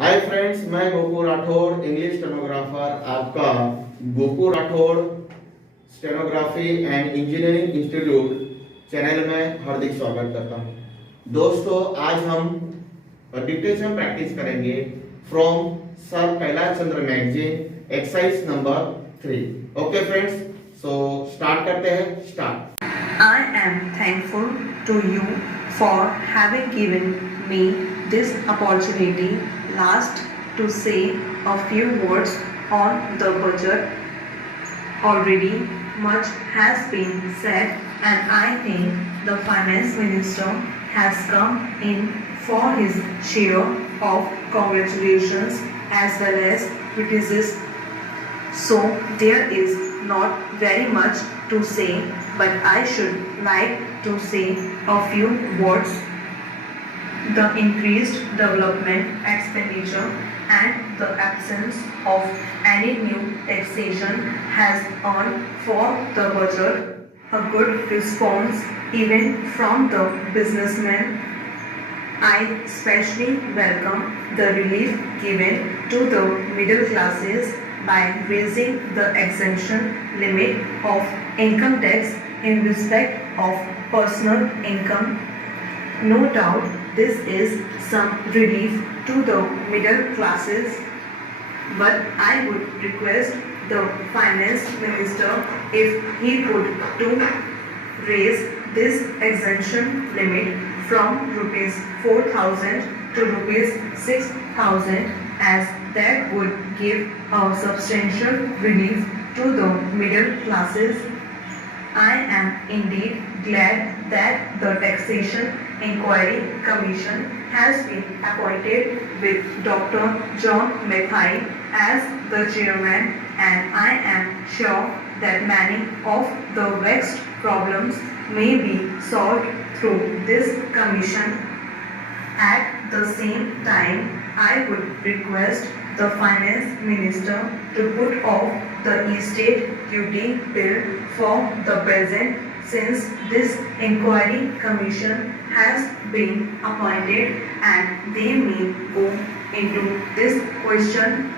Hi friends, मैं Goku Rathore English stenographer आपका Goku Rathore stenography and engineering institute channel में हार्दिक स्वागत करता हूं। दोस्तों, आज हम डिक्टेशन प्रैक्टिस करेंगे from sir Kailash Chandra magazine exercise number 3। Okay friends, so start करते हैं। Start. I am thankful to you for having given me this opportunity last to say a few words on the budget. Already much has been said, and I think the finance minister has come in for his share of congratulations as well as criticism. So there is not very much to say, but I should like to say a few words. The increased development expenditure and the absence of any new taxation has earned for the budget a good response even from the businessmen. I especially welcome the relief given to the middle classes by raising the exemption limit of income tax in respect of personal income. No doubt this is some relief to the middle classes, but I would request the finance minister if he could to raise this exemption limit from rupees 4,000 to rupees 6,000, as that would give a substantial relief to the middle classes. I am indeed glad that the Taxation Inquiry Commission has been appointed with Dr. John Mackay as the chairman, and I am sure that many of the vexed problems may be solved through this commission. At the same time, I would request the finance minister to put off the estate duty bill for the present, since this inquiry commission has been appointed and they may go into this question,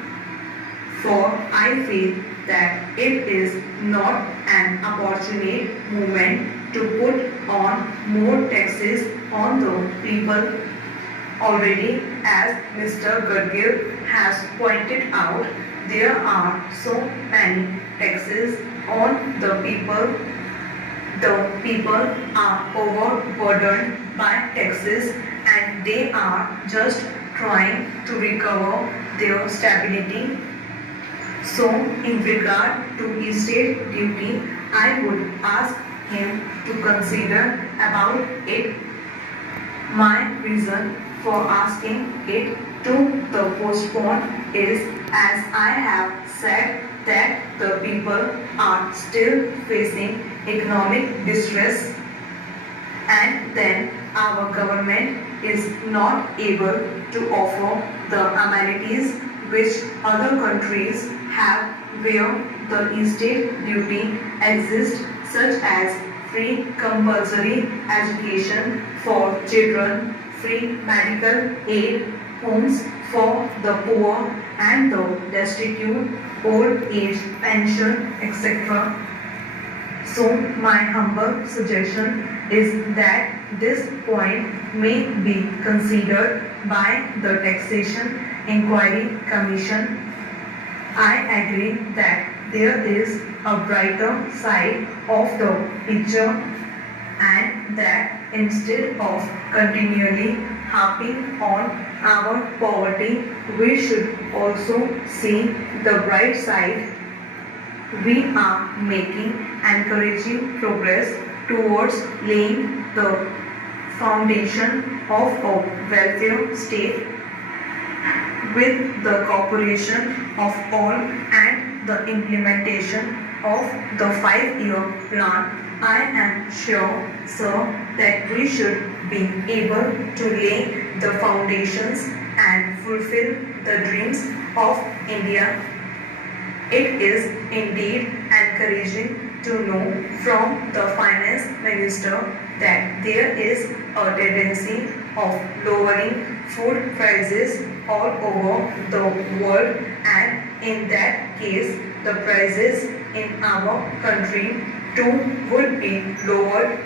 for I feel that it is not an opportune moment to put on more taxes on the people. Already, as Mr. Gadgil has pointed out, there are so many taxes on the people. The people are overburdened by taxes and they are just trying to recover their stability. So, in regard to estate duty, I would ask him to consider about it. My reason for asking it to the postpone is, as I have said, that the people are still facing economic distress, and then our government is not able to offer the amenities which other countries have, where the estate duty exists, such as free compulsory education for children, free medical aid, homes for the poor and the destitute, old age pension, etc. So my humble suggestion is that this point may be considered by the Taxation Inquiry Commission. I agree that there is a brighter side of the picture, and that instead of continually harping on our poverty, we should also see the bright side. We are making encouraging progress towards laying the foundation of a welfare state. With the cooperation of all and the implementation of the 5-year plan, I am sure, sir, that we should be able to lay the foundations and fulfill the dreams of India. It is indeed encouraging to know from the finance minister that there is a tendency of lowering food prices all over the world, and in that case the prices in our country too would be lowered.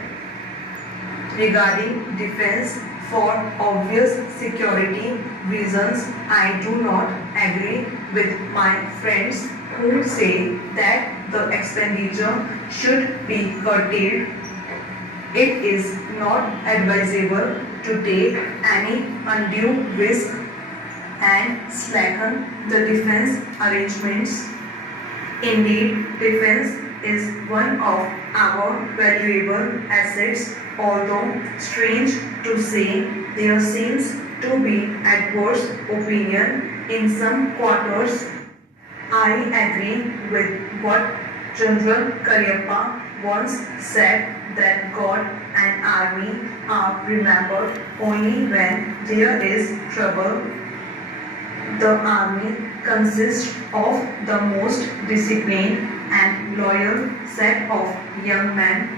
Regarding defense, for obvious security reasons, I do not agree with my friends who say that the expenditure should be curtailed. It is not advisable to take any undue risk and slacken the defense arrangements. Indeed, defense is one of our valuable assets, although strange to say, there seems to be adverse opinion in some quarters. I agree with what General Cariappa once said, that God and army are remembered only when there is trouble. The army consists of the most disciplined and loyal set of young men.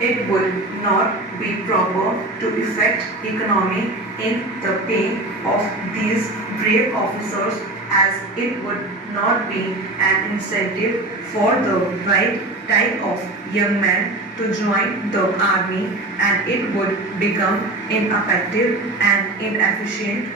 It would not be proper to effect economy in the pay of these brave officers, as it would not be an incentive for the right type of young men to join the army, and it would become ineffective and inefficient.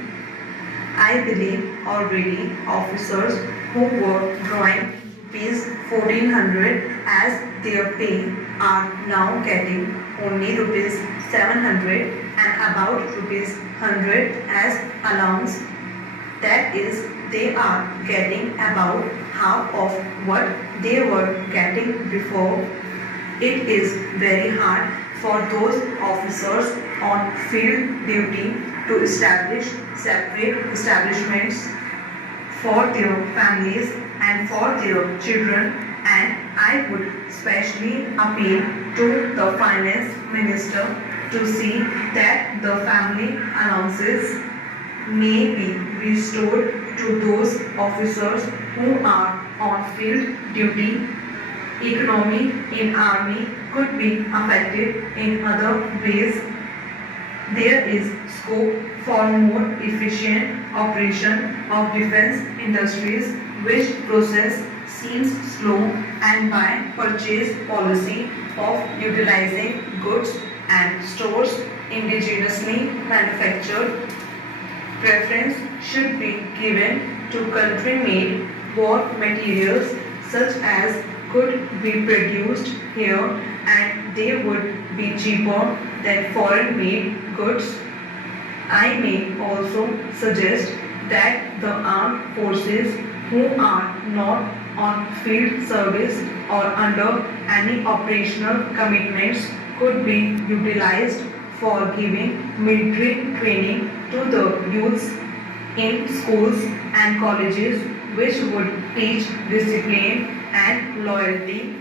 I believe already officers who were drawing rupees 1400 as their pay are now getting only rupees 700 and about rupees 100 as allowance. That is, they are getting about half of what they were getting before. It is very hard for those officers on field duty to establish separate establishments for their families and for their children, and I would specially appeal to the finance minister to see that the family allowances may be restored to those officers who are on field duty. Economy in army could be affected in other ways. There is scope for more efficient operation of defense industries, which process seems slow, and by purchase policy of utilizing goods and stores indigenously manufactured. Preference should be given to country-made war materials such as could be produced here, and they would be cheaper than foreign-made goods. I may also suggest that the armed forces who are not on field service or under any operational commitments could be utilized for giving military training to the youths in schools and colleges, which would teach discipline and loyalty